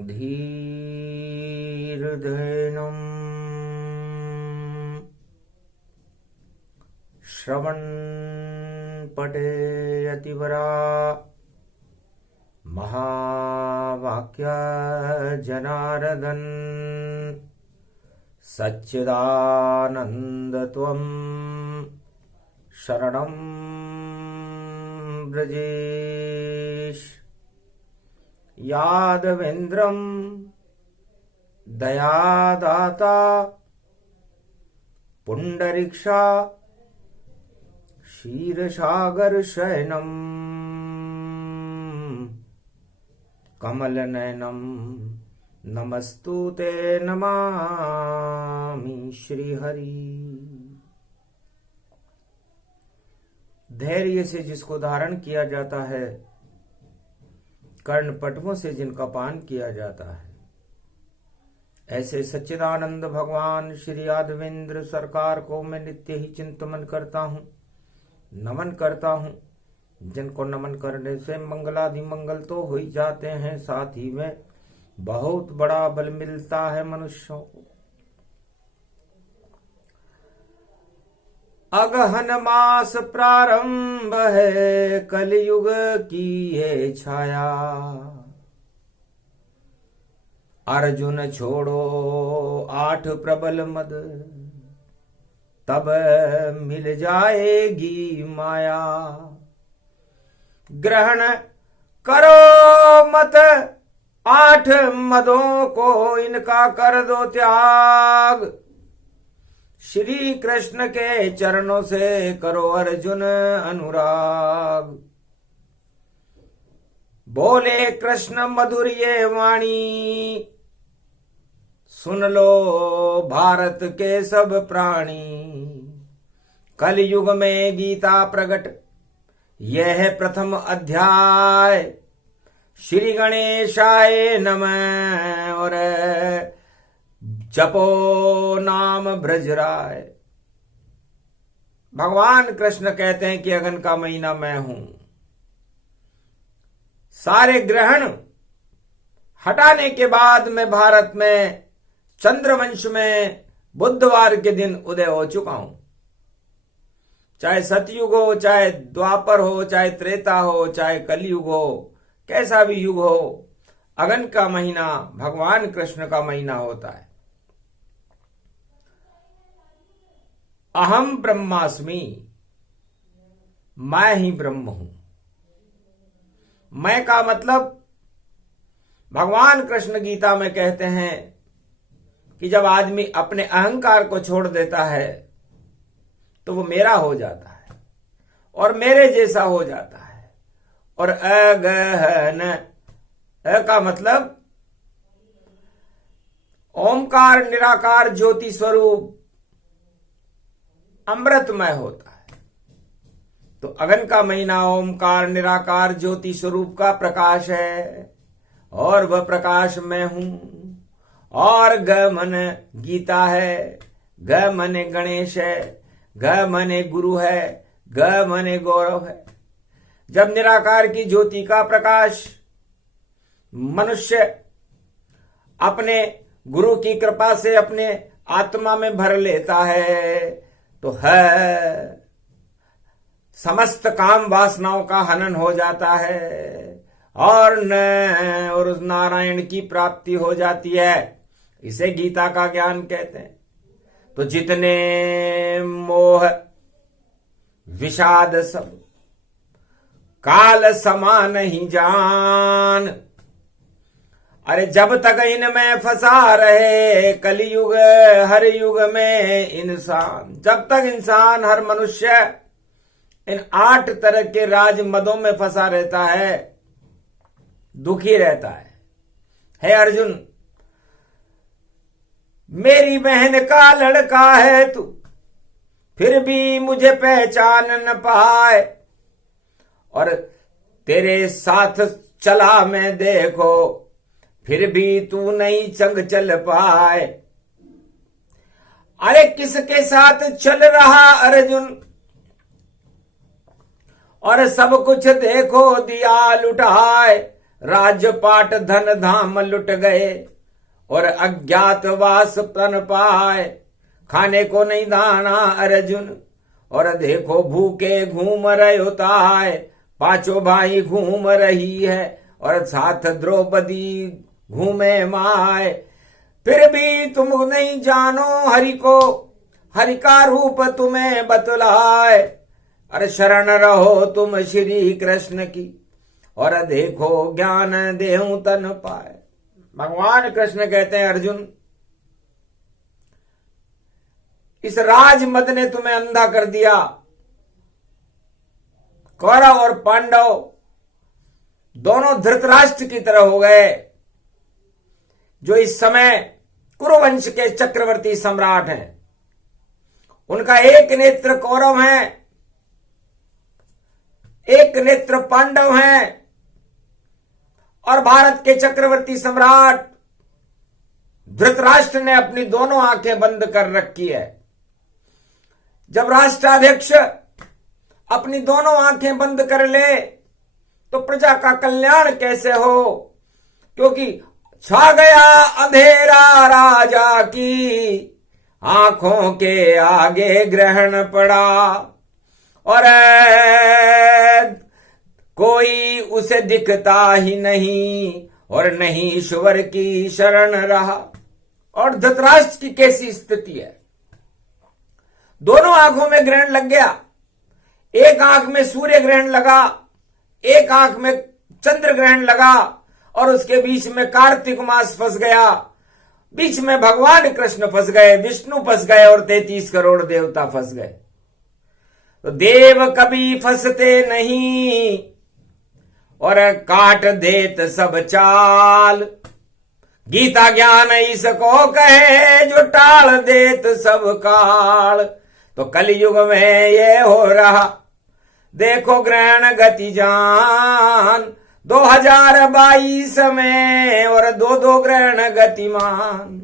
धीर्धेनुम् श्रवणपठेयतिवरा महावाक्य जनार्दन सच्चिदानन्दत्वं शरणं व्रजेश। यादवेन्द्रं दयादाता पुंडरीक्षा क्षीरसागर शयनम् कमलनयनम् नमस्तुते नमामि श्रीहरि। धैर्य से जिसको धारण किया जाता है, कर्णपटवों से जिनका पान किया जाता है, ऐसे सच्चिदानंद भगवान श्री यादवेंद्र सरकार को मैं नित्य ही चिंतन करता हूँ, नमन करता हूँ। जिनको नमन करने से मंगलादि मंगल तो हो ही जाते हैं, साथ ही में बहुत बड़ा बल मिलता है मनुष्यों को। अगहन मास प्रारंभ है, कलयुग की है छाया। अर्जुन छोड़ो 8 प्रबल मद, तब मिल जाएगी माया। ग्रहण करो मत 8 मदों को, इनका कर दो त्याग। श्री कृष्ण के चरणों से करो अर्जुन अनुराग। बोले कृष्ण मधुर ये वाणी, सुन लो भारत के सब प्राणी। कलयुग में गीता प्रकट, यह है प्रथम अध्याय। श्री गणेशाय नमः और जपो नाम ब्रजराय। भगवान कृष्ण कहते हैं कि अगन का महीना मैं हूं। सारे ग्रहण हटाने के बाद मैं भारत में चंद्रवंश में बुधवार के दिन उदय हो चुका हूं। चाहे सतयुग हो, चाहे द्वापर हो, चाहे त्रेता हो, चाहे कलयुग हो, कैसा भी युग हो, अगन का महीना भगवान कृष्ण का महीना होता है। अहम ब्रह्मास्मि, मैं ही ब्रह्म हूं। मैं का मतलब भगवान कृष्ण गीता में कहते हैं कि जब आदमी अपने अहंकार को छोड़ देता है तो वो मेरा हो जाता है और मेरे जैसा हो जाता है। और अगहन, अ का मतलब ओमकार निराकार ज्योति स्वरूप अमृतमय होता है। तो अगन का महीना ओमकार निराकार ज्योति स्वरूप का प्रकाश है और वह प्रकाश मैं हूं। और ग मन गीता है, ग मने गणेश है, ग मने गुरु है, ग मने गौरव है। जब निराकार की ज्योति का प्रकाश मनुष्य अपने गुरु की कृपा से अपने आत्मा में भर लेता है तो है समस्त काम वासनाओं का हनन हो जाता है और उस नारायण की प्राप्ति हो जाती है। इसे गीता का ज्ञान कहते हैं। तो जितने मोह विषाद सब काल समान ही जान। अरे जब तक इनमें फंसा रहे कलयुग हर युग में इंसान, जब तक इंसान हर मनुष्य इन 8 तरह के राज मदों में फंसा रहता है, दुखी रहता है। हे अर्जुन, मेरी बहन का लड़का है तू, फिर भी मुझे पहचान न पाए। और तेरे साथ चला मैं देखो, फिर भी तू नहीं चंग चल पाए। अरे किसके साथ चल रहा अर्जुन, और सब कुछ देखो दिया लुटाए। राजपाट धन धाम लुट गए और अज्ञातवास तन पाए। खाने को नहीं दाना अर्जुन और देखो भूखे घूम रहे होताए। पांचों भाई घूम रही है और साथ द्रौपदी घूमे माए। फिर भी तुम नहीं जानो हरि को, हरि का रूप तुम्हें बतलाए। अरे शरण रहो तुम श्री कृष्ण की और देखो ज्ञान देहु तन पाए। भगवान कृष्ण कहते हैं अर्जुन, इस राजमद ने तुम्हें अंधा कर दिया। कौरव और पांडव दोनों धृतराष्ट्र की तरह हो गए, जो इस समय कुरुवंश के चक्रवर्ती सम्राट हैं। उनका एक नेत्र कौरव है, एक नेत्र पांडव हैं और भारत के चक्रवर्ती सम्राट धृतराष्ट्र ने अपनी दोनों आंखें बंद कर रखी है। जब राष्ट्राध्यक्ष अपनी दोनों आंखें बंद कर ले तो प्रजा का कल्याण कैसे हो, क्योंकि छा गया अंधेरा राजा की, आंखों के आगे ग्रहण पड़ा और कोई उसे दिखता ही नहीं और नहीं ईश्वर की शरण रहा। और धृतराष्ट्र की कैसी स्थिति है, दोनों आंखों में ग्रहण लग गया। एक आंख में सूर्य ग्रहण लगा, एक आंख में चंद्र ग्रहण लगा और उसके बीच में कार्तिक मास फंस गया। बीच में भगवान कृष्ण फंस गए, विष्णु फंस गए और 33 करोड़ देवता फंस गए। तो देव कभी फंसते नहीं और काट देत सब चाल। गीता ज्ञान इसको कहे जो टाल देत सब काल। तो कलयुग में ये हो रहा, देखो ग्रहण गति जान 2022 में और 2 ग्रहण गतिमान।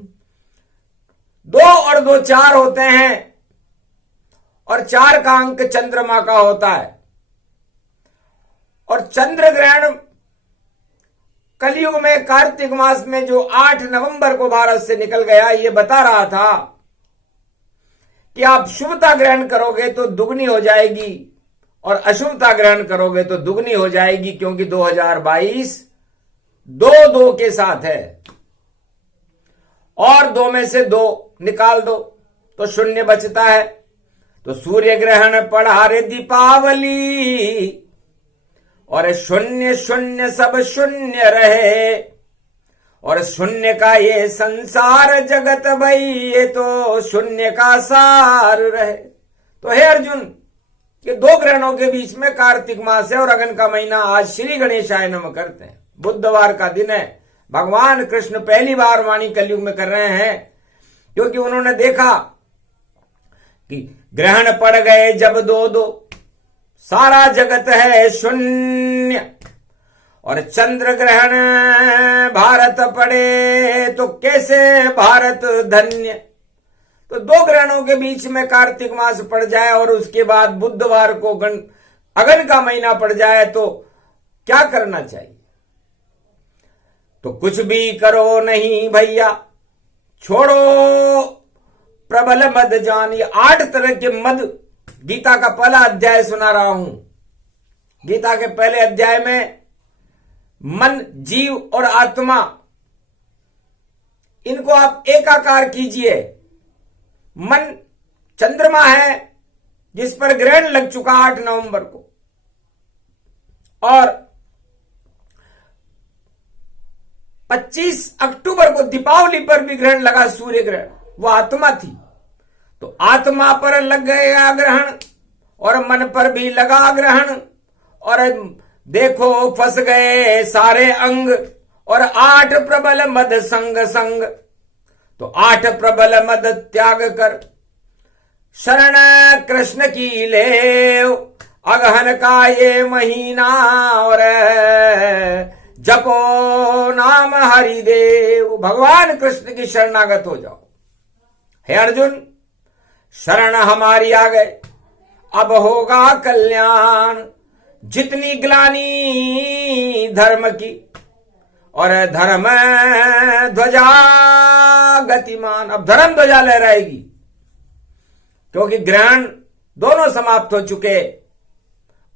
2 और 2 4 होते हैं और 4 का अंक चंद्रमा का होता है। और चंद्र ग्रहण कलयुग में कार्तिक मास में जो 8 नवंबर को भारत से निकल गया, ये बता रहा था कि आप शुभता ग्रहण करोगे तो दुगनी हो जाएगी और अशुभता ग्रहण करोगे तो दुगनी हो जाएगी, क्योंकि 2022 2 के साथ है और 2 में से 2 निकाल दो तो 0 बचता है। तो सूर्य ग्रहण पड़ा रे दीपावली और 0 0 सब शून्य रहे और शून्य का ये संसार जगत भई, ये तो शून्य का सार रहे। तो हे अर्जुन, ये 2 ग्रहणों के बीच में कार्तिक मास है और अगन का महीना। आज श्री गणेशाय नमः करते हैं, बुधवार का दिन है। भगवान कृष्ण पहली बार वाणी कलयुग में कर रहे हैं, क्योंकि उन्होंने देखा कि ग्रहण पड़ गए जब 2 सारा जगत है शून्य और चंद्र ग्रहण भारत पड़े तो कैसे भारत धन्य। तो 2 ग्रहणों के बीच में कार्तिक मास पड़ जाए और उसके बाद बुधवार को अगन का महीना पड़ जाए तो क्या करना चाहिए। तो कुछ भी करो नहीं भैया, छोड़ो प्रबल मद जान। ये 8 तरह के मद गीता का पहला अध्याय सुना रहा हूं। गीता के पहले अध्याय में मन, जीव और आत्मा, इनको आप एकाकार कीजिए। मन चंद्रमा है जिस पर ग्रहण लग चुका 8 नवंबर को, और 25 अक्टूबर को दीपावली पर भी ग्रहण लगा, सूर्य ग्रहण, वो आत्मा थी। तो आत्मा पर लग गया ग्रहण और मन पर भी लगा ग्रहण और देखो फंस गए सारे अंग और 8 प्रबल मद संग संग। तो 8 प्रबल मद त्याग कर शरण कृष्ण की लेव, अगहन का ये महीना और जपो नाम हरिदेव। भगवान कृष्ण की शरणागत हो जाओ। हे अर्जुन, शरण हमारी आ गए, अब होगा कल्याण। जितनी ग्लानी धर्म की और धर्म ध्वजा गतिमान। अब धर्म ध्वजा लहराएगी, क्योंकि ग्रहण दोनों समाप्त हो चुके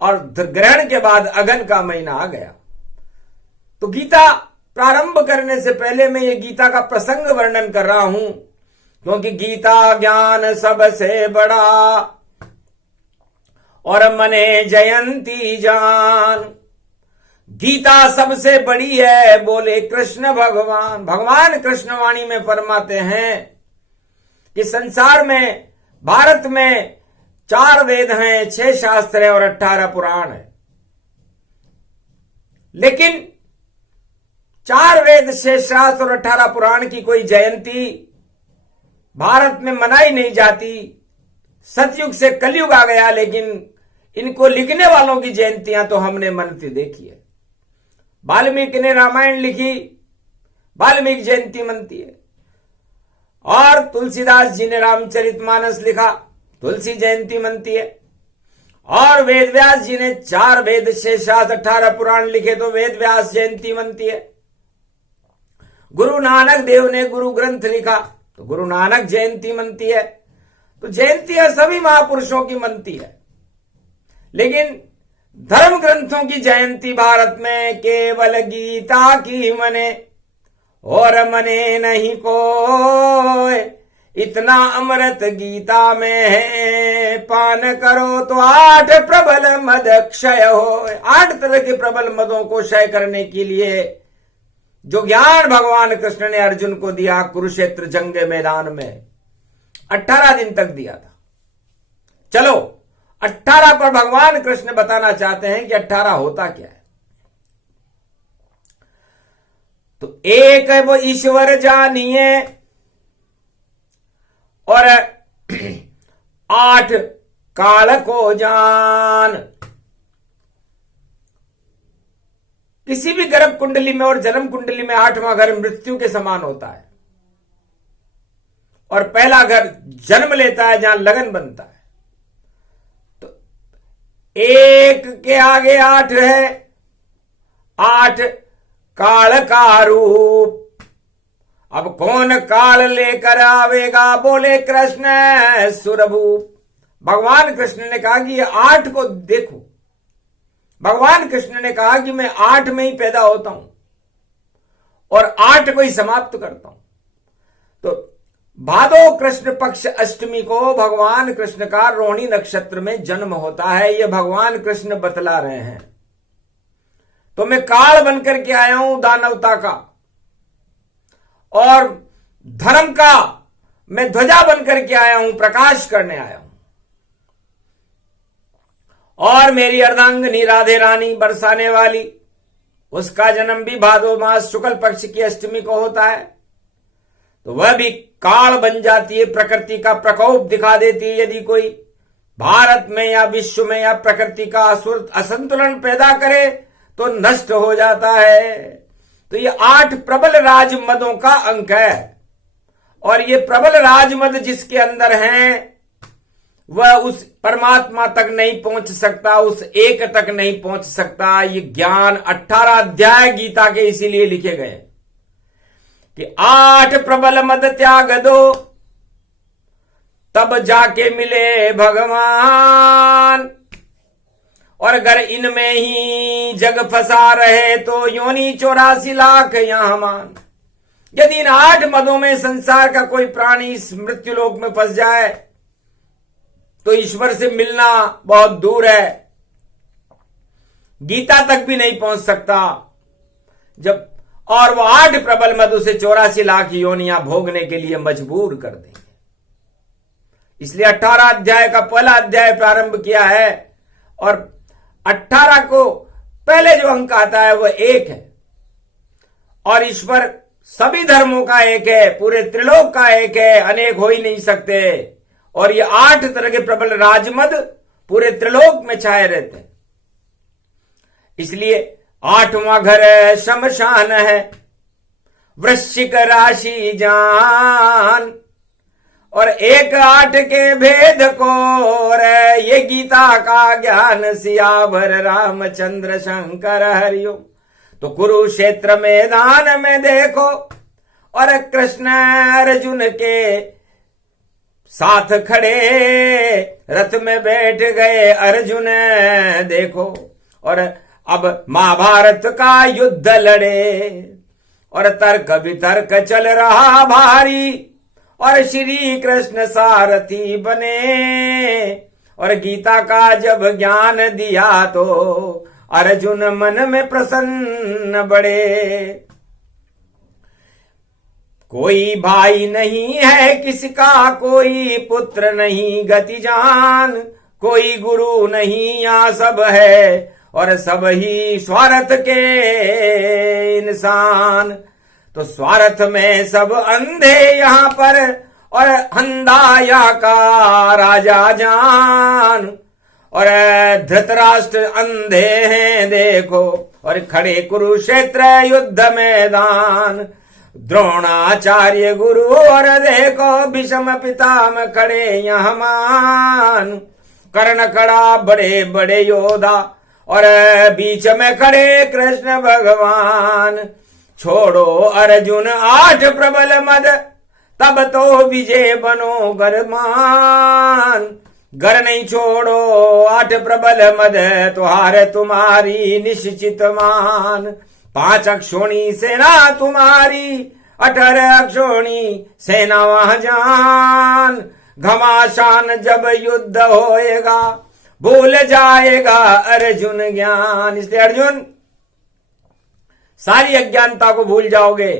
और ग्रहण के बाद अगन का महीना आ गया। तो गीता प्रारंभ करने से पहले मैं ये गीता का प्रसंग वर्णन कर रहा हूं, क्योंकि गीता ज्ञान सबसे बड़ा और मने जयंती जान। गीता सबसे बड़ी है, बोले कृष्ण भगवान। भगवान कृष्ण वाणी में फरमाते हैं कि संसार में, भारत में 4 वेद हैं, 6 शास्त्र हैं और 18 पुराण हैं। लेकिन 4 वेद, 6 शास्त्र और 18 पुराण की कोई जयंती भारत में मनाई नहीं जाती। सतयुग से कलयुग आ गया, लेकिन इनको लिखने वालों की जयंतियां तो हमने मनती देखी है। वाल्मीकि ने रामायण लिखी, वाल्मीकि जयंती मनती है। और तुलसीदास जी ने रामचरितमानस लिखा, तुलसी जयंती मनती है। और वेद व्यास जी ने 4 वेद, 6 शास्त्र, 18 पुराण लिखे तो वेद व्यास जयंती मनती है। गुरु नानक देव ने गुरु ग्रंथ लिखा तो गुरु नानक जयंती मनती है। तो जयंतियां सभी महापुरुषों की मनती है, लेकिन धर्म ग्रंथों की जयंती भारत में केवल गीता की मने, और मने नहीं कोई। इतना अमृत गीता में है, पान करो तो 8 प्रबल मद क्षय हो। 8 तरह के प्रबल मदों को क्षय करने के लिए जो ज्ञान भगवान कृष्ण ने अर्जुन को दिया कुरुक्षेत्र जंग मैदान में, 18 दिन तक दिया था। चलो 18 पर भगवान कृष्ण बताना चाहते हैं कि 18 होता क्या है। तो एक है वो ईश्वर जानिए, और 8 काल को जान। किसी भी गर्भ कुंडली में और जन्म कुंडली में 8वां घर मृत्यु के समान होता है, और पहला घर जन्म लेता है जहां लगन बनता है। तो 1 के आगे 8 है, 8 काल का रूप। अब कौन काल लेकर आवेगा, बोले कृष्ण सुरभूप। भगवान कृष्ण ने कहा कि ये 8 को देखो। भगवान कृष्ण ने कहा कि मैं 8 में ही पैदा होता हूं और 8 को ही समाप्त करता हूं। तो भादो कृष्ण पक्ष अष्टमी को भगवान कृष्ण का रोहिणी नक्षत्र में जन्म होता है, ये भगवान कृष्ण बतला रहे हैं। तो मैं काल बनकर के आया हूं दानवता का, और धर्म का मैं ध्वजा बनकर के आया हूं, प्रकाश करने आया हूं। और मेरी अर्धांगिनी राधे रानी बरसाने वाली, उसका जन्म भी भादो मास शुक्ल पक्ष की अष्टमी को होता है। तो वह भी काल बन जाती है, प्रकृति का प्रकोप दिखा देती है। यदि कोई भारत में या विश्व में या प्रकृति का असंतुलन पैदा करे तो नष्ट हो जाता है। तो ये 8 प्रबल राजमदों का अंक है, और ये प्रबल राजमद जिसके अंदर हैं वह उस परमात्मा तक नहीं पहुंच सकता, उस एक तक नहीं पहुंच सकता। ये ज्ञान 18 अध्याय गीता के इसीलिए लिखे गए कि 8 प्रबल मद त्याग दो, तब जाके मिले भगवान। और अगर इनमें ही जग फंसा रहे तो योनि 84 लाख यहां मान। यदि इन 8 मदों में संसार का कोई प्राणी इस मृत्युलोक में फंस जाए तो ईश्वर से मिलना बहुत दूर है, गीता तक भी नहीं पहुंच सकता। जब और वो 8 प्रबल मद उसे 84 लाख योनियां भोगने के लिए मजबूर कर देंगे। इसलिए 18 अध्याय का पहला अध्याय प्रारंभ किया है, और 18 को पहले जो अंक आता है वह 1 है। और ईश्वर सभी धर्मों का एक है, पूरे त्रिलोक का एक है, अनेक हो ही नहीं सकते। और ये 8 तरह के प्रबल राजमद पूरे त्रिलोक में छाए रहते हैं। इसलिए 8वां घर शमशान है, वृश्चिक राशि जान। और 1 8 के भेद को रे, ये गीता का ज्ञान सियावर रामचंद्र शंकर हरिओम। तो कुरुक्षेत्र मैदान में देखो और कृष्ण अर्जुन के साथ खड़े रथ में बैठ गए अर्जुन देखो। और अब महाभारत का युद्ध लड़े और तर्क वितर्क चल रहा भारी और श्री कृष्ण सारथी बने और गीता का जब ज्ञान दिया तो अर्जुन मन में प्रसन्न बड़े। कोई भाई नहीं है किसका, कोई पुत्र नहीं गति जान, कोई गुरु नहीं यहाँ सब है और सब ही स्वार्थ के इंसान। तो स्वार्थ में सब अंधे यहाँ पर और अंधाया का राजा जान। और धृतराष्ट्र अंधे हैं देखो और खड़े कुरुक्षेत्र युद्ध मैदान। द्रोणाचार्य गुरु और देखो भीष्म पितामह खड़े यहाँ मान। कर्ण खड़ा बड़े बड़े योद्धा और बीच में खड़े कृष्ण भगवान। छोड़ो अर्जुन 8 प्रबल मद, तब तो विजय बनो गरमान। घर नहीं छोड़ो 8 प्रबल मद, तो हार तुम्हारी निश्चित मान। 5 अक्षोणी सेना तुम्हारी, 18 अक्षोणी सेना वहां जान। घमासान जब युद्ध होएगा, भूल जाएगा अर्जुन ज्ञान। इसलिए अर्जुन सारी अज्ञानता को भूल जाओगे।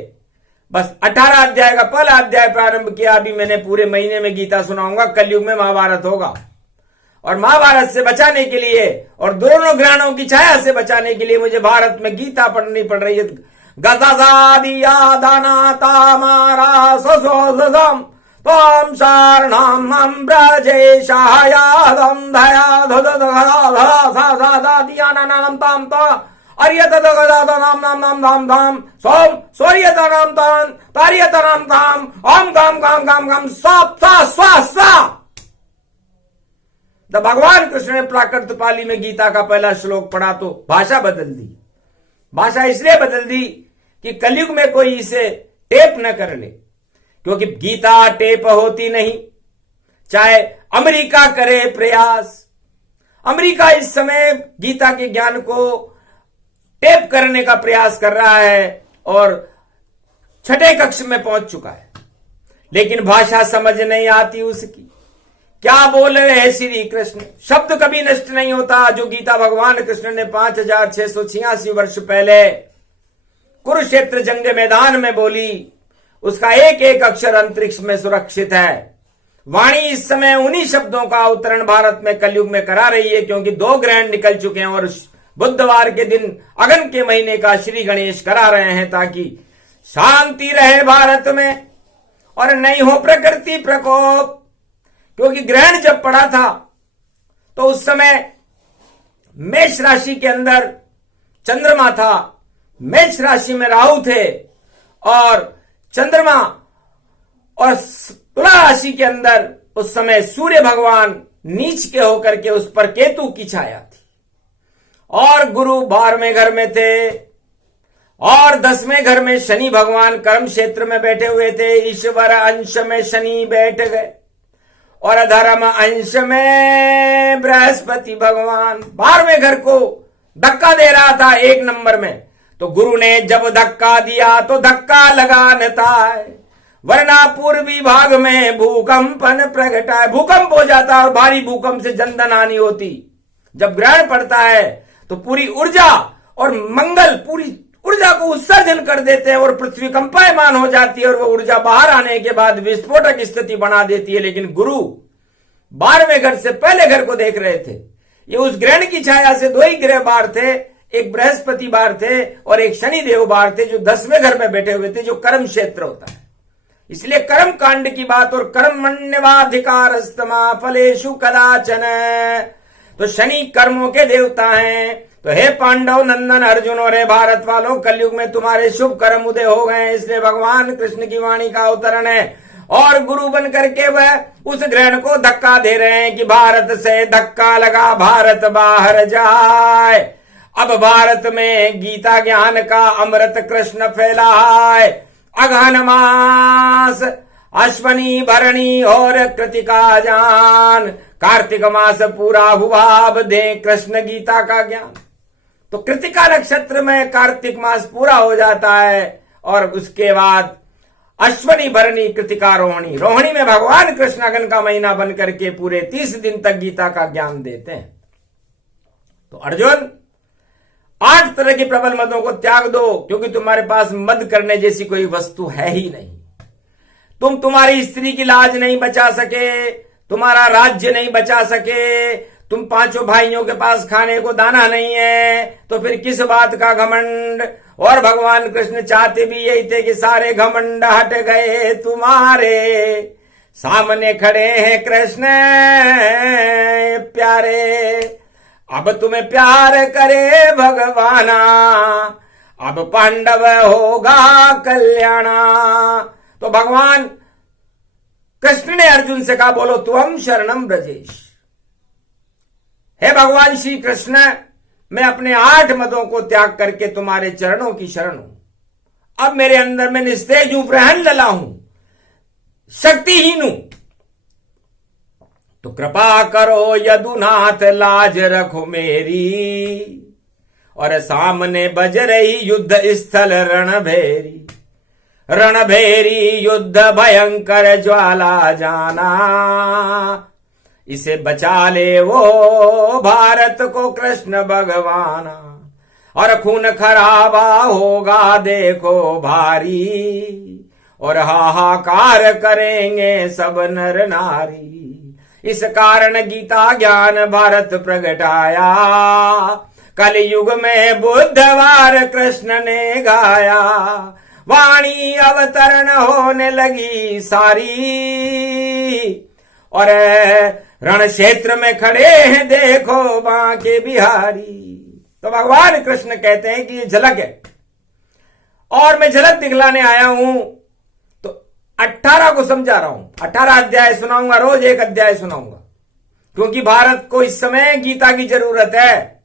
बस 18 अध्याय का पहला अध्याय प्रारंभ किया, अभी मैंने पूरे महीने में गीता सुनाऊंगा। कलयुग में महाभारत होगा और महाभारत से बचाने के लिए और दोनों ग्रहणों की छाया से बचाने के लिए मुझे भारत में गीता पढ़नी पड़ रही है। गजादिया दाना तामारा ससोसम तम शरणम ब्रजेशायादम धया धयादियानाम ताम ता अर्यतदगदानाम नाम नाम धाम धाम सोम सूर्यतनाम तान तार्यतनाम ताम ओम गम गम गम गम सप सा स्वा सा। जब भगवान कृष्ण ने प्राकृत पाली में गीता का पहला श्लोक पढ़ा तो भाषा बदल दी। भाषा इसलिए बदल दी कि कलयुग में कोई इसे टेप न कर ले, क्योंकि गीता टेप होती नहीं। चाहे अमेरिका करे प्रयास, अमेरिका इस समय गीता के ज्ञान को टेप करने का प्रयास कर रहा है और 6ठे कक्ष में पहुंच चुका है, लेकिन भाषा समझ नहीं आती उसकी। क्या बोल रहे हैं श्री कृष्ण? शब्द कभी नष्ट नहीं होता। जो गीता भगवान कृष्ण ने 5686 वर्ष पहले कुरुक्षेत्र जंग मैदान में बोली, उसका एक एक अक्षर अंतरिक्ष में सुरक्षित है। वाणी इस समय उन्हीं शब्दों का अवतरण भारत में कलयुग में करा रही है, क्योंकि 2 ग्रहण निकल चुके हैं और बुधवार के दिन अगन के महीने का श्री गणेश करा रहे हैं, ताकि शांति रहे भारत में और नहीं हो प्रकृति प्रकोप। क्योंकि ग्रहण जब पड़ा था तो उस समय मेष राशि के अंदर चंद्रमा था, मेष राशि में राहु थे और चंद्रमा, और तुला राशि के अंदर उस समय सूर्य भगवान नीच के होकर के उस पर केतु की छाया थी और गुरु 12वें घर में थे और 10वें घर में शनि भगवान कर्म क्षेत्र में बैठे हुए थे। ईश्वर अंश में शनि बैठ गए और अधर्म अंश में बृहस्पति भगवान 12वें घर को धक्का दे रहा था 1 नंबर में। तो गुरु ने जब धक्का दिया तो धक्का लगाता है, वरना पूर्वी भाग में भूकंपन प्रगटा है। भूकंप हो जाता है और भारी भूकंप से जनधन हानि होती। जब ग्रहण पड़ता है तो पूरी ऊर्जा और मंगल पूरी ऊर्जा को उत्सर्जन कर देते हैं और पृथ्वी कंपायमान हो जाती है और वो ऊर्जा बाहर आने के बाद विस्फोटक स्थिति बना देती है। लेकिन गुरु 12वें घर से पहले घर को देख रहे थे। ये उस ग्रहण की छाया से 2 ही ग्रह बाहर थे, एक बृहस्पति बाहर थे और एक शनि देव बाहर थे, जो 10वें घर में बैठे हुए थे, जो कर्म क्षेत्र होता है। इसलिए कर्म कांड की बात और कर्मण्यवाधिकारस्तमा फलेषु कदाचन, तो शनि कर्मों के देवता हैं। तो हे पांडव नंदन अर्जुन और हे भारत वालों, कलयुग में तुम्हारे शुभ कर्म उदय हो गए। इसलिए भगवान कृष्ण की वाणी का अवतरण है और गुरु बन करके वह उस ग्रहण को धक्का दे रहे हैं कि भारत से धक्का लगा भारत बाहर जाए। अब भारत में गीता ज्ञान का अमृत कृष्ण फैला है। अगहन मास अश्वनी भरणी और कृतिका जान, कार्तिक मास पूरा हुआ अब दे कृष्ण गीता का ज्ञान। तो कृतिका नक्षत्र में कार्तिक मास पूरा हो जाता है और उसके बाद अश्वनी भरणी कृतिका रोहिणी, रोहिणी में भगवान कृष्ण अगन का महीना बन करके पूरे 30 दिन तक गीता का ज्ञान देते हैं। तो अर्जुन 8 तरह के प्रबल मदों को त्याग दो, क्योंकि तुम्हारे पास मद करने जैसी कोई वस्तु है ही नहीं। तुम तुम्हारी स्त्री की लाज नहीं बचा सके, तुम्हारा राज्य नहीं बचा सके, तुम 5 भाइयों के पास खाने को दाना नहीं है, तो फिर किस बात का घमंड। और भगवान कृष्ण चाहते भी यही थे कि सारे घमंड हट गए, तुम्हारे सामने खड़े हैं कृष्ण प्यारे। अब तुम्हें प्यार करे भगवाना, अब पांडव होगा कल्याणा। तो भगवान कृष्ण ने अर्जुन से कहा, बोलो त्वम शरणम ब्रजेश। हे भगवान श्री कृष्ण, मैं अपने 8 मदों को त्याग करके तुम्हारे चरणों की शरण हूं। अब मेरे अंदर मैं निस्तेज हूं, प्रहन लला हूं, शक्तिहीन हूं। तो कृपा करो यदुनाथ, लाज रखो मेरी। और सामने बज रही युद्ध स्थल रणभेरी, रणभेरी युद्ध भयंकर ज्वाला जाना। इसे बचा ले वो भारत को कृष्ण भगवाना। और खून खराबा होगा देखो भारी, और हाहाकार करेंगे सब नर नारी। इस कारण गीता ज्ञान भारत प्रगटाया, कलयुग में बुधवार कृष्ण ने गाया। वाणी अवतरण होने लगी सारी, और रण क्षेत्र में खड़े हैं देखो बांके बिहारी। तो भगवान कृष्ण कहते हैं कि ये झलक है, और मैं झलक दिखलाने आया हूं। तो 18 को समझा रहा हूं, 18 अध्याय सुनाऊंगा, रोज एक अध्याय सुनाऊंगा, क्योंकि भारत को इस समय गीता की जरूरत है।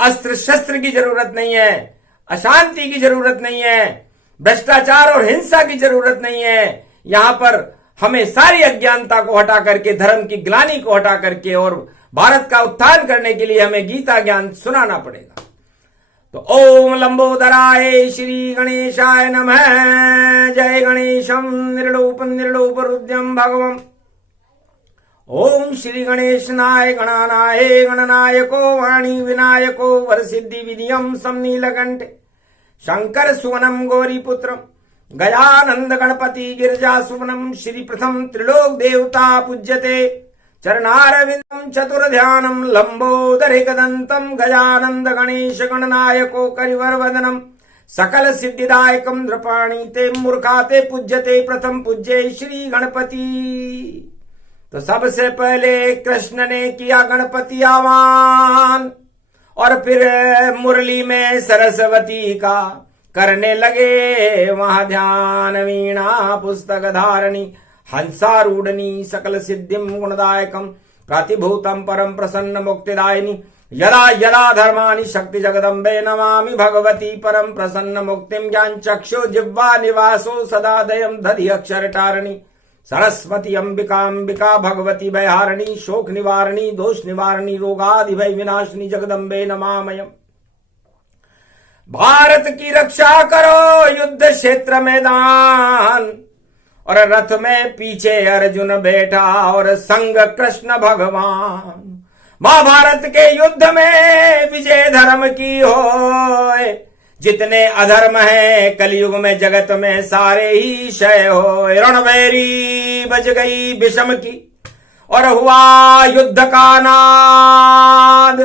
अस्त्र शस्त्र की जरूरत नहीं है, अशांति की जरूरत नहीं है, भ्रष्टाचार और हिंसा की जरूरत नहीं है। यहां पर हमें सारी अज्ञानता को हटा करके, धर्म की ग्लानि को हटा करके और भारत का उत्थान करने के लिए हमें गीता ज्ञान सुनाना पड़ेगा। तो ओम लंबोदराय श्री गणेशाय नमः। जय गणेशम निर्लोप निर्लोप रुद्रम भगवम। ओम श्री गणेशनाय गणानाय गणनायको वाणी विनायको वरसिद्धि विधियम समनीलकंठ शंकर सुवनम गौरीपुत्रम गजानंद गणपति गिरिजा सुवनम। श्री प्रथम त्रिलोक देवता पूज्यते चरणारविंदम चतुर्ध्यानम लंबोदरेकदंतम गजानंद गणेश गणनायको करिवर वदनम सकल सिद्धिदायकम नृपाणी ते मूर्खाते पूज्यते प्रथम पूज्य श्री गणपति। तो सबसे पहले कृष्ण ने किया गणपति आह्वान, और फिर मुरली में सरस्वती का करने लगे वहां ध्यान। वीणा पुस्तक धारणी हंसारूढ़नी सकल सिद्धिम गुणदायकम प्रतिभूतम परम प्रसन्न मुक्तिदायिनी। यदा यदा धर्मानि शक्ति जगदम्बे नमामि भगवती परम प्रसन्न मुक्तिम। ज्ञान चक्षु जिह्वा निवासो सदा दयम दधि अक्षर टारणी सरस्वती अंबिका भगवती भयहारिणी शोक निवारणी दोष निवारणी रोगादि भय विनाशिनी जगदम्बे नमामयम्। भारत की रक्षा करो युद्ध क्षेत्र मैदान, और रथ में पीछे अर्जुन बैठा और संग कृष्ण भगवान। महाभारत के युद्ध में विजय धर्म की होए, जितने अधर्म है कलयुग में जगत में सारे ही क्षय हो। रणभेरी बज गई विषम की, और हुआ युद्ध का नाद,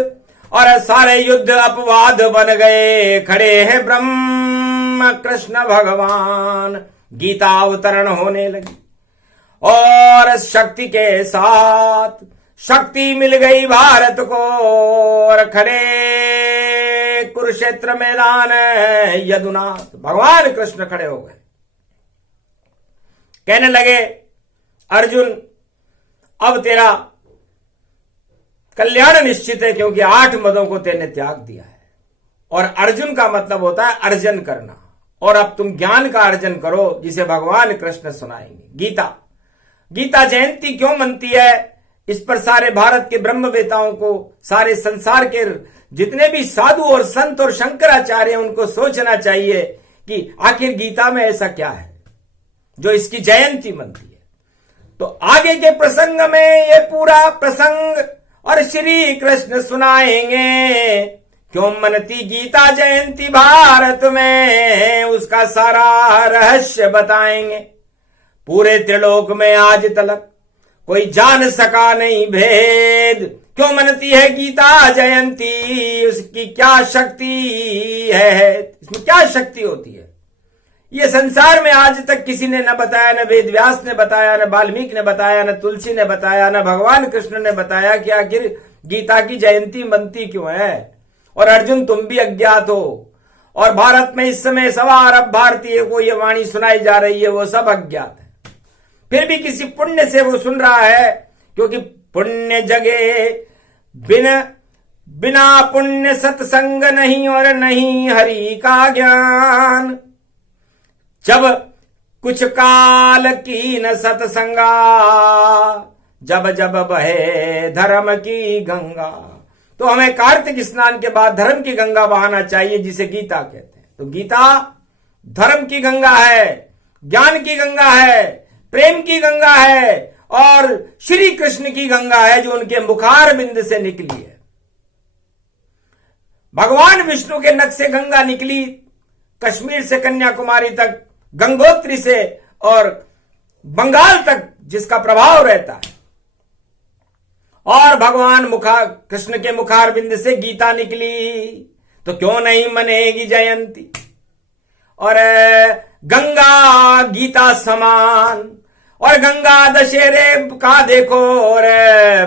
और सारे युद्ध अपवाद बन गए। खड़े हैं ब्रह्म कृष्ण भगवान। गीता अवतरण होने लगी, और शक्ति के साथ शक्ति मिल गई भारत को। और खड़े कुरुक्षेत्र मैदान यदुनाथ भगवान कृष्ण खड़े हो गए। कहने लगे, अर्जुन अब तेरा कल्याण निश्चित है, क्योंकि 8 मदों को तेने त्याग दिया है। और अर्जुन का मतलब होता है अर्जन करना। और अब तुम ज्ञान का अर्जन करो, जिसे भगवान कृष्ण सुनाएंगे। गीता जयंती क्यों मनती है, इस पर सारे भारत के ब्रह्मवेताओं को, सारे संसार के जितने भी साधु और संत और शंकराचार्य हैं, उनको सोचना चाहिए कि आखिर गीता में ऐसा क्या है जो इसकी जयंती मनती है। तो आगे के प्रसंग में ये पूरा प्रसंग और श्री कृष्ण सुनाएंगे, क्यों मनती गीता जयंती भारत में, उसका सारा रहस्य बताएंगे। पूरे त्रिलोक में आज तलक कोई जान सका नहीं भेद, क्यों मनती है गीता जयंती, उसकी क्या शक्ति है, इसमें क्या शक्ति होती है, ये संसार में आज तक किसी ने न बताया, न वेद व्यास ने बताया, न वाल्मीकि ने बताया, न तुलसी ने बताया, न भगवान कृष्ण ने बताया कि आखिर गीता की जयंती मनती क्यों है। और अर्जुन तुम भी अज्ञात हो, और भारत में इस समय 1.25 अरब भारतीय को ये वाणी सुनाई जा रही है, वो सब अज्ञात है। फिर भी किसी पुण्य से वो सुन रहा है, क्योंकि पुण्य जगे बिना पुण्य सत्संग नहीं, और नहीं हरि का ज्ञान। जब कुछ काल की न सत्संगा, जब जब बहे धर्म की गंगा। तो हमें कार्तिक स्नान के बाद धर्म की गंगा बहाना चाहिए, जिसे गीता कहते हैं। तो गीता धर्म की गंगा है, ज्ञान की गंगा है, प्रेम की गंगा है, और श्री कृष्ण की गंगा है, जो उनके मुखार बिंद से निकली है। भगवान विष्णु के नख से गंगा निकली, कश्मीर से कन्याकुमारी तक, गंगोत्री से और बंगाल तक जिसका प्रभाव रहता है। और भगवान कृष्ण के मुखार बिंद से गीता निकली, तो क्यों नहीं मनेगी जयंती। और गंगा गीता समान, और गंगा दशहरे का देखो, और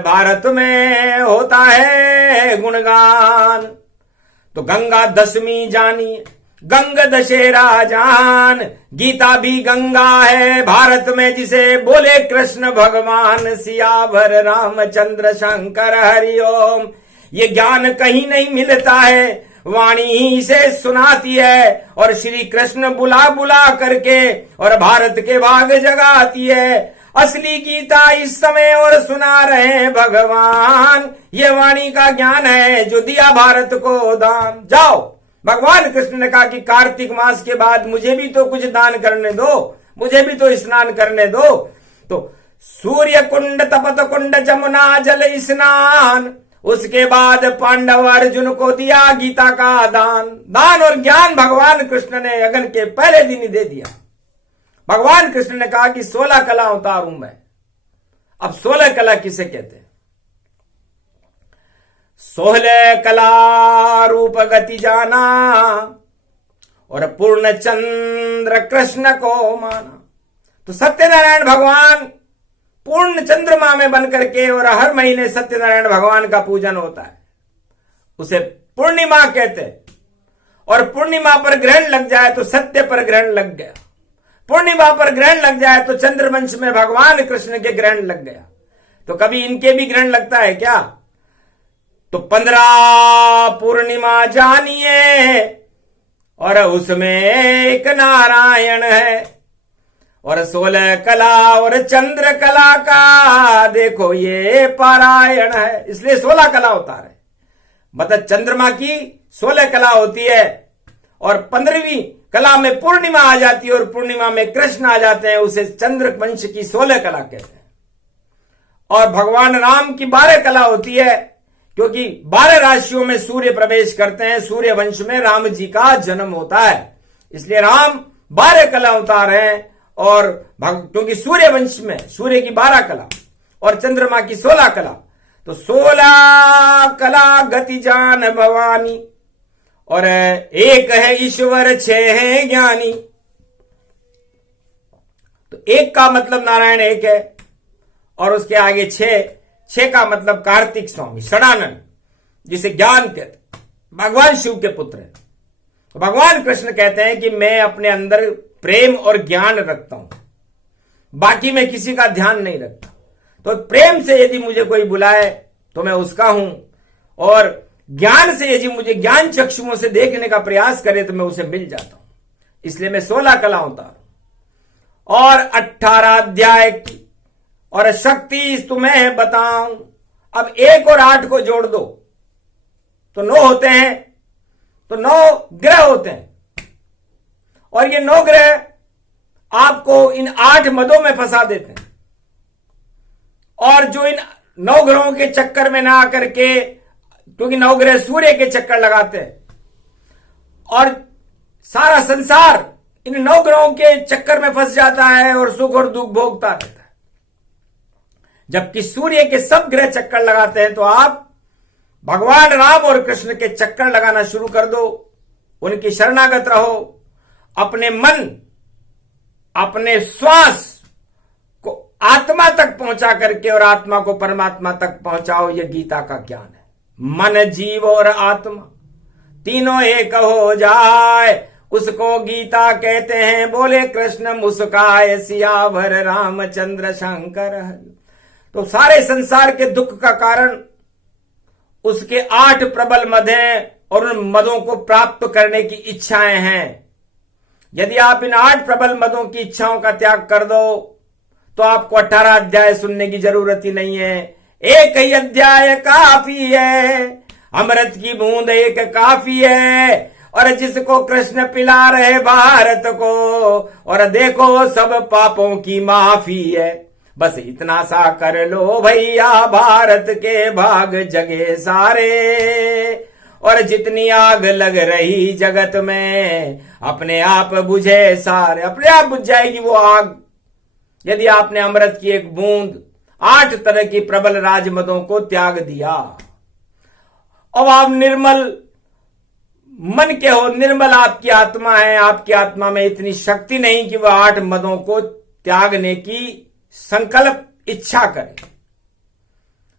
भारत में होता है गुणगान। तो गंगा दशमी जानिए, गंग दशहरा जान, गीता भी गंगा है भारत में, जिसे बोले कृष्ण भगवान, सियावर रामचंद्र शंकर हरिओम। ये ज्ञान कहीं नहीं मिलता है, वाणी ही से सुनाती है, और श्री कृष्ण बुला बुला करके और भारत के भाग जगाती है। असली गीता इस समय और सुना रहे भगवान, ये वाणी का ज्ञान है जो दिया भारत को दान। जाओ, भगवान कृष्ण ने कहा कि कार्तिक मास के बाद मुझे भी तो कुछ दान करने दो, मुझे भी तो स्नान करने दो। तो सूर्य कुंड, तपत कुंड, जमुना जल स्नान, उसके बाद पांडव अर्जुन को दिया गीता का दान। दान और ज्ञान भगवान कृष्ण ने यज्ञ के पहले दिन ही दे दिया। भगवान कृष्ण ने कहा कि 16 कला उतारूं मैं। अब 16 कला किसे कहते हैं? 16 कला रूप गति जाना, और पूर्ण चंद्र कृष्ण को माना। तो सत्यनारायण भगवान पूर्ण चंद्रमा में बनकर के, और हर महीने सत्यनारायण भगवान का पूजन होता है, उसे पूर्णिमा कहते हैं। और पूर्णिमा पर ग्रहण लग जाए तो सत्य पर ग्रहण लग गया, पूर्णिमा पर ग्रहण लग जाए तो चंद्रवंश में भगवान कृष्ण के ग्रहण लग गया। तो कभी इनके भी ग्रहण लगता है क्या? तो 15 पूर्णिमा जानिए, और उसमें एक नारायण है, और 16 कला और चंद्र कला का देखो ये पारायण है। इसलिए 16 कला उतारे, मतलब चंद्रमा की 16 कला होती है, और 15वीं कला में पूर्णिमा आ जाती है, और पूर्णिमा में कृष्ण आ जाते हैं, उसे चंद्र वंश की 16 कला कहते हैं। और भगवान राम की 12 कला होती है, क्योंकि 12 राशियों में सूर्य प्रवेश करते हैं, सूर्य वंश में राम जी का जन्म होता है, इसलिए राम 12 कला उतार हैं। और क्योंकि सूर्य वंश में सूर्य की 12 कला और चंद्रमा की 16 कला, तो 16 कला गति जान भवानी, और एक है ईश्वर 6 है ज्ञानी। तो एक का मतलब नारायण एक है, और उसके आगे 6 का मतलब कार्तिक स्वामी षडानंद, जिसे ज्ञान कहते, भगवान शिव के पुत्र हैं। तो भगवान कृष्ण कहते हैं कि मैं अपने अंदर प्रेम और ज्ञान रखता हूं, बाकी मैं किसी का ध्यान नहीं रखता। तो प्रेम से यदि मुझे कोई बुलाए तो मैं उसका हूं, और ज्ञान से यदि मुझे ज्ञान चक्षुओं से देखने का प्रयास करे तो मैं उसे मिल जाता हूं। इसलिए मैं 16 कला उतारू और 18 अध्याय की और शक्ति तुम्हें बताऊं। अब 1 और 8 को जोड़ दो तो 9 होते हैं, तो 9 ग्रह होते हैं और ये 9 ग्रह आपको इन 8 मदों में फंसा देते हैं। और जो इन 9 ग्रहों के चक्कर में ना आकर के, क्योंकि 9 ग्रह सूर्य के चक्कर लगाते हैं और सारा संसार इन 9 ग्रहों के चक्कर में फंस जाता है और सुख और दुख भोगता रहता है। जबकि सूर्य के सब ग्रह चक्कर लगाते हैं, तो आप भगवान राम और कृष्ण के चक्कर लगाना शुरू कर दो, उनकी शरणागत रहो, अपने मन, अपने श्वास को आत्मा तक पहुंचा करके और आत्मा को परमात्मा तक पहुंचाओ। यह गीता का ज्ञान है। मन, जीव और आत्मा तीनों एक हो जाए, उसको गीता कहते हैं। बोले कृष्ण मुस्काए सियावर रामचंद्र शंकर। तो सारे संसार के दुख का कारण उसके 8 प्रबल मद हैं और उन मदों को प्राप्त करने की इच्छाएं हैं। यदि आप इन 8 प्रबल मदों की इच्छाओं का त्याग कर दो तो आपको 18 अध्याय सुनने की जरूरत ही नहीं है। एक ही अध्याय काफी है, अमृत की बूंद एक काफी है। और जिसको कृष्ण पिला रहे भारत को, और देखो सब पापों की माफी है। बस इतना सा कर लो भैया, भारत के भाग जगे सारे। और जितनी आग लग रही जगत में, अपने आप बुझे सारे। अपने आप बुझ जाएगी वो आग यदि आपने अमृत की एक बूंद 8 तरह की प्रबल राजमदों को त्याग दिया। अब आप निर्मल मन के हो, निर्मल आपकी आत्मा है। आपकी आत्मा में इतनी शक्ति नहीं कि वह 8 मदों को त्यागने की संकल्प इच्छा करे।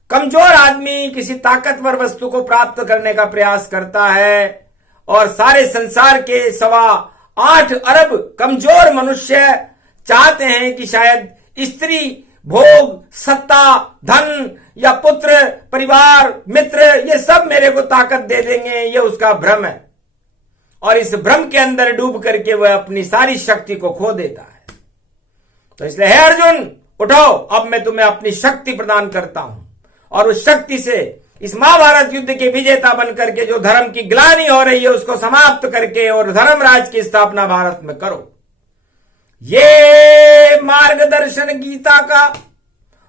कमजोर आदमी किसी ताकतवर वस्तु को प्राप्त करने का प्रयास करता है और सारे संसार के 8.25 अरब कमजोर मनुष्य चाहते हैं कि शायद स्त्री, भोग, सत्ता, धन या पुत्र, परिवार, मित्र, ये सब मेरे को ताकत दे देंगे। ये उसका भ्रम है और इस भ्रम के अंदर डूब करके वह अपनी सारी शक्ति को खो देता है। तो इसलिए हे अर्जुन, उठो, अब मैं तुम्हें अपनी शक्ति प्रदान करता हूं और उस शक्ति से इस महाभारत युद्ध के विजेता बनकर के जो धर्म की ग्लानि हो रही है उसको समाप्त करके और धर्मराज की स्थापना भारत में करो। ये मार्गदर्शन गीता का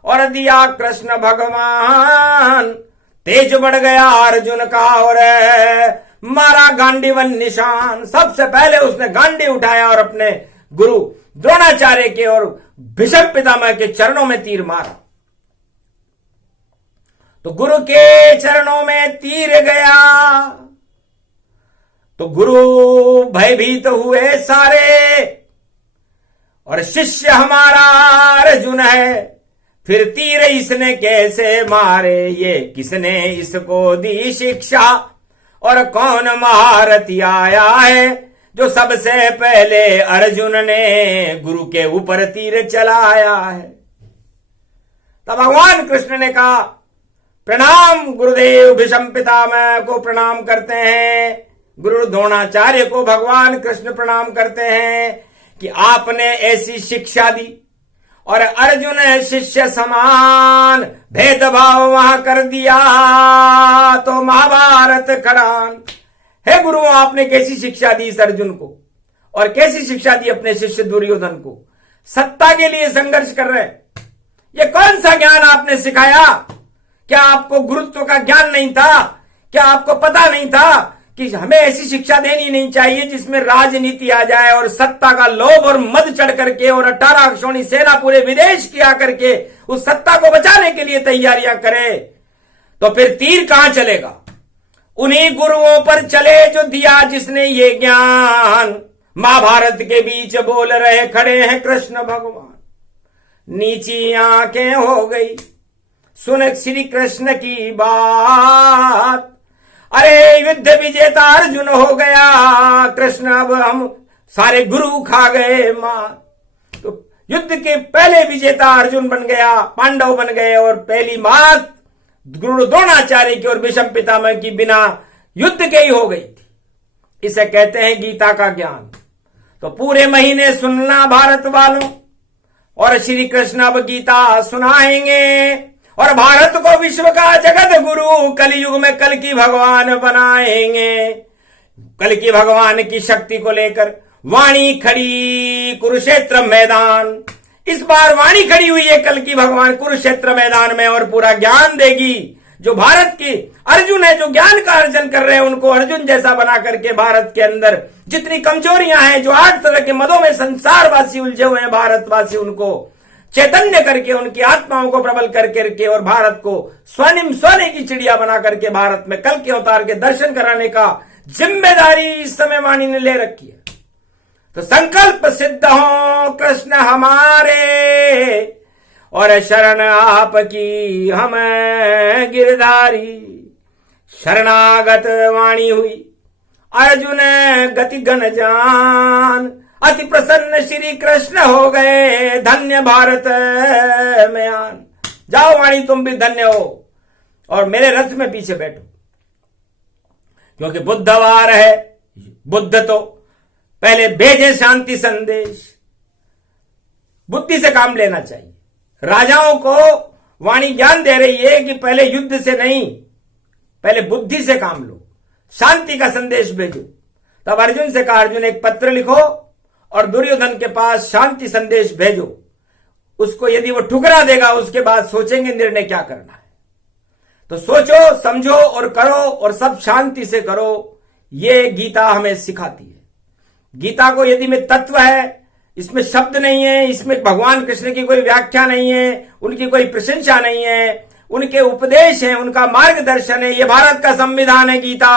और दिया कृष्ण भगवान। तेज बढ़ गया अर्जुन का और मारा गांडीवन निशान। सबसे पहले उसने गांडी उठाया और अपने गुरु द्रोणाचार्य के और भीष्म पितामह के चरणों में तीर मारा। तो गुरु के चरणों में तीर गया तो गुरु भयभीत हुए सारे और शिष्य हमारा अर्जुन है, फिर तीर इसने कैसे मारे, ये किसने इसको दी शिक्षा, और कौन महारथी आया है जो सबसे पहले अर्जुन ने गुरु के ऊपर तीर चलाया है। तब भगवान कृष्ण ने कहा, प्रणाम गुरुदेव। भीष्म पितामह को प्रणाम करते हैं, गुरु द्रोणाचार्य को भगवान कृष्ण प्रणाम करते हैं कि आपने ऐसी शिक्षा दी और अर्जुन शिष्य समान भेदभाव वहां कर दिया तो महाभारत खड़ान। हे गुरु, आपने कैसी शिक्षा दी इस अर्जुन को और कैसी शिक्षा दी अपने शिष्य दुर्योधन को। सत्ता के लिए संघर्ष कर रहे, ये कौन सा ज्ञान आपने सिखाया? क्या आपको गुरुत्व का ज्ञान नहीं था? क्या आपको पता नहीं था कि हमें ऐसी शिक्षा देनी नहीं चाहिए जिसमें राजनीति आ जाए और सत्ता का लोभ और मद चढ़ करके और 18 अक्षौणी सेना पूरे विदेश की आकर के उस सत्ता को बचाने के लिए तैयारियां करे? तो फिर तीर कहां चलेगा? उन्हीं गुरुओं पर चले जो दिया जिसने ये ज्ञान। महाभारत के बीच बोल रहे खड़े हैं कृष्ण भगवान। नीची आंखें हो गई सुन श्री कृष्ण की बात। अरे युद्ध विजेता अर्जुन हो गया कृष्ण, अब हम सारे गुरु खा गए मां। तो युद्ध के पहले विजेता अर्जुन बन गया, पांडव बन गए और पहली मात गुरु द्रोणाचार्य की और भीष्म पितामह की बिना युद्ध के ही हो गई थी। इसे कहते हैं गीता का ज्ञान। तो पूरे महीने सुनना भारत वालों, और श्री कृष्ण अब गीता सुनाएंगे और भारत को विश्व का जगत गुरु कलयुग में कल की भगवान बनाएंगे। कल की भगवान की शक्ति को लेकर वाणी खड़ी कुरुक्षेत्र मैदान। इस बार वाणी खड़ी हुई है कल की भगवान कुरुक्षेत्र मैदान में, और पूरा ज्ञान देगी। जो भारत के अर्जुन है, जो ज्ञान का अर्जन कर रहे हैं, उनको अर्जुन जैसा बना करके भारत के अंदर जितनी कमजोरियां हैं, जो 8 तरह के मदों में संसारवासी उलझे हुए हैं भारतवासी, उनको चैतन्य करके, उनकी आत्माओं को प्रबल करके और भारत को स्वर्णिम सोने की चिड़िया बना करके भारत में कल के अवतार के दर्शन कराने का जिम्मेदारी इस समय वाणी ने ले रखी है। तो संकल्प सिद्ध हो कृष्ण हमारे, और शरण आपकी हम गिरधारी। शरणागत वाणी हुई अर्जुन गति गण जान, अति प्रसन्न श्री कृष्ण हो गए धन्य भारत में आन। जाओ वाणी तुम भी धन्य हो और मेरे रथ में पीछे बैठो, क्योंकि बुद्धवार है। बुद्ध तो पहले भेजे शांति संदेश। बुद्धि से काम लेना चाहिए। राजाओं को वाणी ज्ञान दे रही है कि पहले युद्ध से नहीं, पहले बुद्धि से काम लो, शांति का संदेश भेजो। तब अर्जुन से कहा, अर्जुन एक पत्र लिखो और दुर्योधन के पास शांति संदेश भेजो। उसको यदि वो ठुकरा देगा, उसके बाद सोचेंगे निर्णय क्या करना है। तो सोचो, समझो और करो, और सब शांति से करो। ये गीता हमें सिखाती है। गीता को यदि में तत्व है, इसमें शब्द नहीं है, इसमें भगवान कृष्ण की कोई व्याख्या नहीं है, उनकी कोई प्रशंसा नहीं है, उनके उपदेश है, उनका मार्गदर्शन है। ये भारत का संविधान है गीता।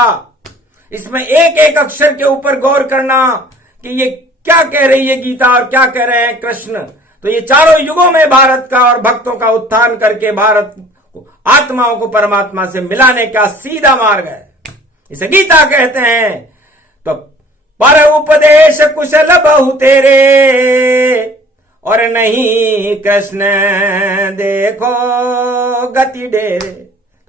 इसमें एक एक अक्षर के ऊपर गौर करना कि ये क्या कह रही है गीता और क्या कह रहे हैं कृष्ण। तो ये चारों युगों में भारत का और भक्तों का उत्थान करके भारत को, आत्माओं को परमात्मा से मिलाने का सीधा मार्ग है। इसे गीता कहते हैं। तो पर उपदेश कुशल बहु तेरे, और नहीं कृष्ण देखो गति डेरे।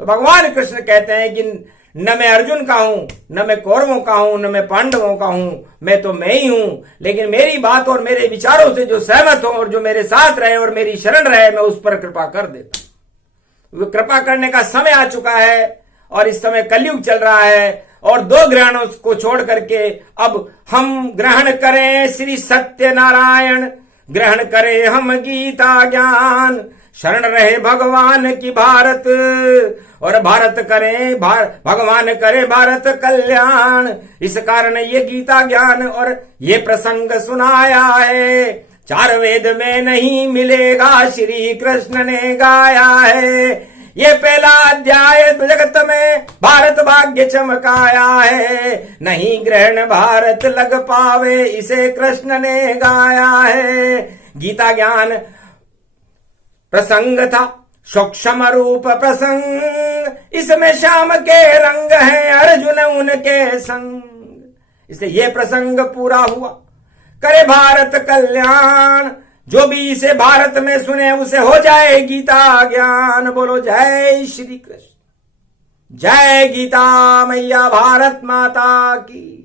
तो भगवान कृष्ण कहते हैं कि न मैं अर्जुन का हूं, न मैं कौरवों का हूं, न मैं पांडवों का हूं, मैं तो मैं ही हूं। लेकिन मेरी बात और मेरे विचारों से जो सहमत हो और जो मेरे साथ रहे और मेरी शरण रहे, मैं उस पर कृपा कर देता हूं। वो कृपा करने का समय आ चुका है, और इस समय कलयुग चल रहा है, और 2 ग्रहणों को छोड़ करके अब हम ग्रहण करें श्री सत्य नारायण, ग्रहण करें हम गीता ज्ञान। शरण रहे भगवान की भारत, और भारत करें भगवान करे भारत कल्याण। इस कारण ये गीता ज्ञान और ये प्रसंग सुनाया है। 4 वेद में नहीं मिलेगा, श्री कृष्ण ने गाया है। ये पहला अध्याय जगत में भारत भाग्य चमकाया है। नहीं ग्रहण भारत लग पावे, इसे कृष्ण ने गाया है। गीता ज्ञान प्रसंग था सूक्ष्म रूप प्रसंग, इसमें श्याम के रंग हैं अर्जुन उनके संग। इसलिए ये प्रसंग पूरा हुआ। करे भारत कल्याण, जो भी इसे भारत में सुने उसे हो जाए गीता ज्ञान। बोलो जय श्री कृष्ण, जय गीता मैया भारत माता की।